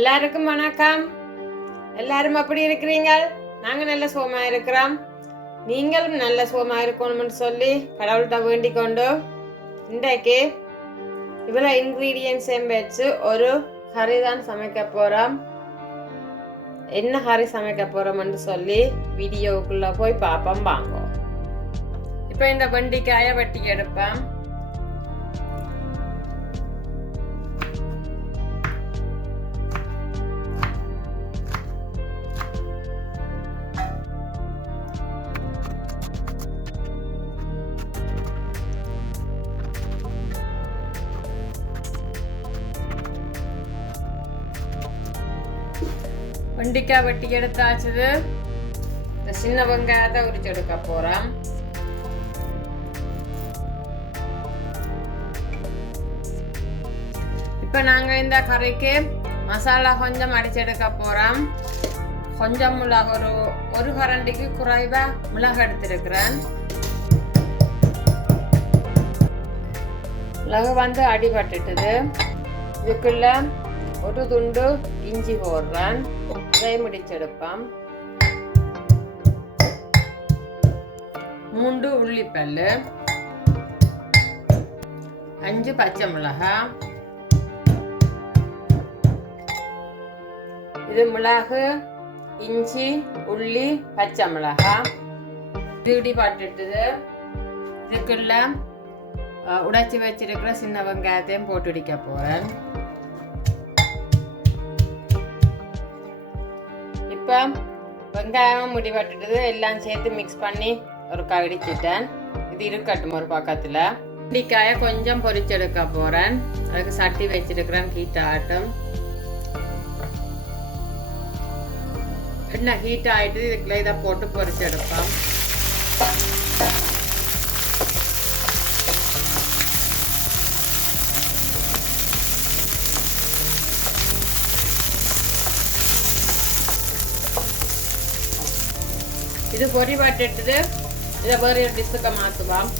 எல்லாருக்கும் வணக்கம். எல்லாரும் அப்படி இருக்கிறீங்க? நாங்க நல்ல சுகமா இருக்கிறோம். நீங்களும் நல்ல சுகமா இருக்கணும்னு சொல்லி கடவுள்கிட்ட வேண்டிக் கொண்டு இன்றைக்கு இவ்வளோ இன்க்ரீடியன்ஸையும் வச்சு ஒரு கறி தான் சமைக்க போறோம். என்ன கறி சமைக்க போறோம்னு சொல்லி வீடியோவுக்குள்ள போய் பார்ப்போம் வாங்க. இப்போ இந்த வெண்டிக்காயை வெட்டி எடுப்பேன். வெண்டிக்காய் வெட்டி எடுத்தாச்சுது. இந்த சின்ன வெங்காயத்தை உரிச்சு எடுக்க போறோம். இப்ப நாங்க இந்த கறிக்கு மசாலா கொஞ்சம் அடிச்செடுக்க போறோம். கொஞ்சம் மிளகு ஒரு கரண்டிக்கு குறைவா மிளகு எடுத்திருக்கிறேன். மிளகு வந்து அடிபட்டுட்டுது. இதுக்குள்ள ஒரு துண்டு இஞ்சி போடுறேன். இதை முடிச்செடுப்பேன். 3 உள்ளிப்பல்லு, 5 பச்சை மிளகாய். இது மிளகு, இஞ்சி, உள்ளி, பச்சை மிளகாய் இடி பட்டுட்டுது. இதுக்குள்ள உடைச்சி வச்சிருக்கிற சின்ன வெங்காயத்தையும் போட்டு இடிக்க போறேன். இப்போ வெங்காயம் முடிவட்டுது. எல்லாம் சேர்த்து மிக்ஸ் பண்ணி ஒரு கடிச்சிட்டேன். இது இருக்கட்டும் ஒரு பக்கத்தில். வெண்டிக்காயை கொஞ்சம் பொரிச்செடுக்க போகிறேன். அதுக்கு சட்டி வச்சிருக்கிறேன். ஹீட் ஆகட்டும். என்ன ஹீட் ஆகிட்டு இதுக்குள்ள இதை போட்டு பொரிச்செடுப்பேன். இது பொறி பட்டுட்டு இதை வேறு டிஷ்ஷுக்கு மாற்றுவோம்.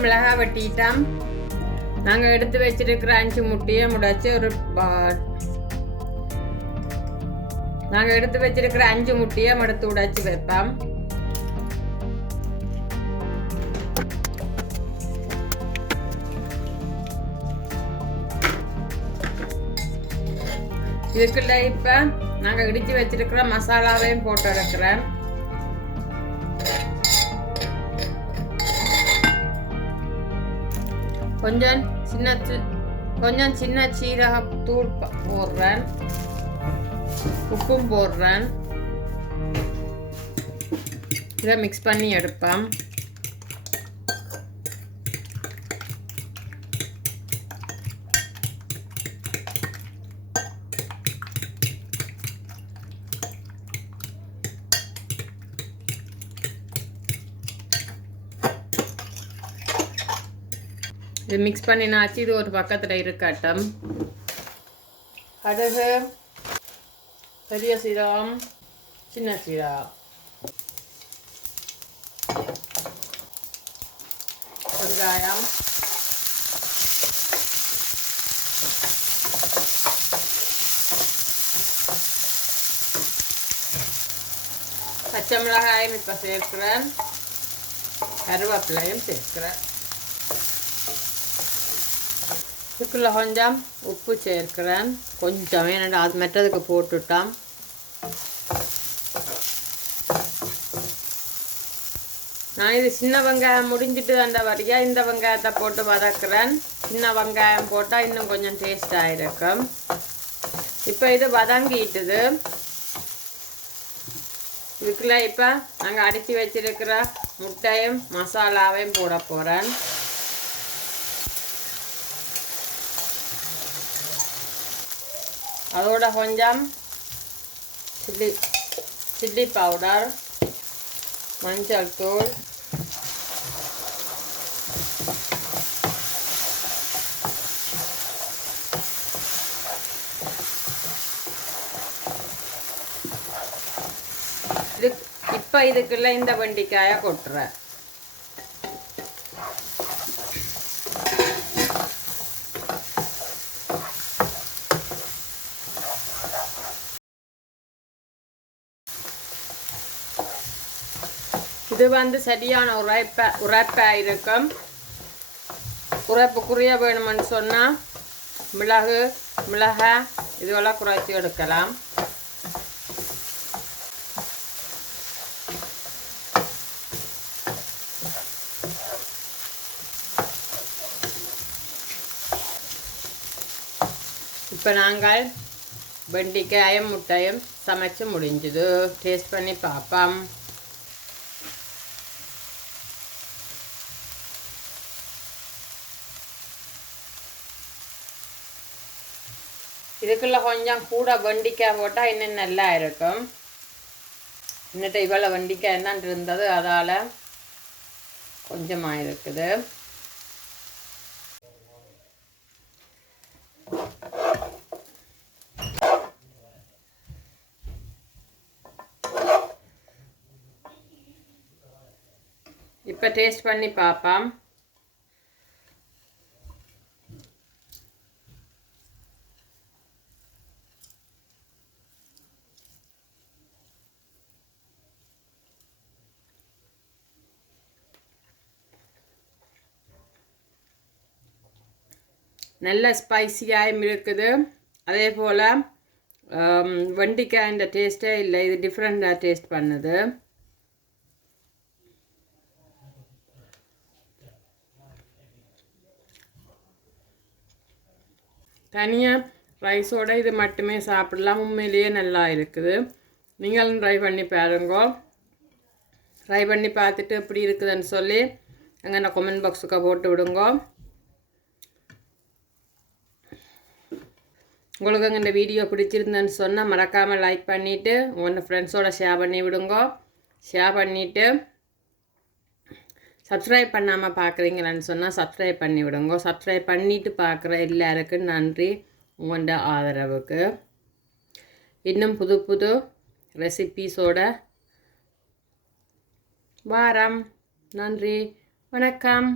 மிளகாய் வெட்டிட்டோம். நாங்கள் எடுத்து வச்சிருக்கிற 5 முட்டையை முடைச்சி எடுத்து உடைச்சி வைப்போம். இதுக்குள்ள இப்ப நாங்கள் இடிச்சு வச்சிருக்கிற மசாலாவையும் போட்டு எடுக்கிறேன். கொஞ்சம் சின்ன சீரகத்தூள் போடுறேன். உப்பும் போடுறேன். இதை மிக்ஸ் பண்ணி எடுப்பேன். இது மிக்ஸ் பண்ணினாச்சு. இது ஒரு பக்கத்தில் இருக்கட்டும். கடுகு, பெரிய சீரகம், சின்ன சீரகம், வெங்காயம், பச்சை மிளகாயும் இப்போ சேர்க்கிறேன். கருவேப்பிலையும் சேர்க்கிறேன். இதுக்குள்ள கொஞ்சம் உப்பு சேர்க்கிறேன். கொஞ்சம் ஏன்னா அது மெட்டதுக்கு போட்டுட்டான். நான் இது சின்ன வெங்காயம் முடிஞ்சிட்டு அந்த வரையா இந்த வெங்காயத்தை போட்டு வதக்குறேன். சின்ன வெங்காயம் போட்டால் இன்னும் கொஞ்சம் டேஸ்டாக இருக்கும். இப்போ இது வதங்கிட்டுது. இதுக்குள்ள இப்போ நாங்கள் அடித்து வச்சிருக்கிற முட்டையும் மசாலாவையும் போட போகிறேன். அதோட கொஞ்சம் சில்லி சில்லி பவுடர், மஞ்சள் தூள், இப்போ இதுக்குள்ள இந்த வெண்டிக்காயை கொட்டுறேன். இது வந்து சரியான உரைப்பாக இருக்கும். உரைப்புக்குரிய வேணுமென்னு சொன்னால் மிளகாய் இதெல்லாம் குறைச்சி எடுக்கலாம். இப்போ நாங்கள் வெண்டிக்காயும் முட்டையும் சமைச்சு முடிஞ்சுது. டேஸ்ட் பண்ணி பார்ப்போம். இதுக்குள்ள கொஞ்சம் கூட வெண்டிக்காய் போட்டால் இன்னும் நல்லா இருக்கும். இன்னிட்ட இவ்வளோ வெண்டிக்காய் என்னன்னு இருந்தது, அதால் கொஞ்சமாக இருக்குது. இப்போ டேஸ்ட் பண்ணி பார்ப்போம். நல்ல ஸ்பைசியாகவும் இருக்குது. அதே போல் வெண்டிக்காய் இந்த டேஸ்ட்டே இல்லை, இது டிஃப்ரெண்ட்டாக டேஸ்ட் பண்ணுது. தனியாக ரைஸோடு இது மட்டுமே சாப்பிடலாம். உண்மையிலேயே நல்லா இருக்குது. நீங்களும் ட்ரை பண்ணி பாருங்க. ட்ரை பண்ணி பார்த்துட்டு எப்படி இருக்குதுன்னு சொல்லி அங்கே நான் கமெண்ட் பாக்ஸுக்கு போட்டு விடுங்க. உங்களுக்கு இந்த வீடியோ பிடிச்சிருந்தேன்னு சொன்னால் மறக்காமல் லைக் பண்ணிவிட்டு உங்கள் ஃப்ரெண்ட்ஸோட ஷேர் பண்ணி விடுங்க. ஷேர் பண்ணிவிட்டு சப்ஸ்கிரைப் பண்ணாமல் பார்க்குறீங்களான்னு சொன்னால் சப்ஸ்கிரைப் பண்ணி விடுங்க. சப்ஸ்கிரைப் பண்ணிவிட்டு பார்க்குற எல்லாருக்கும் நன்றி உங்களோட ஆதரவுக்கு. இன்னும் புது புது ரெசிபீஸோட வாரம். நன்றி, வணக்கம்.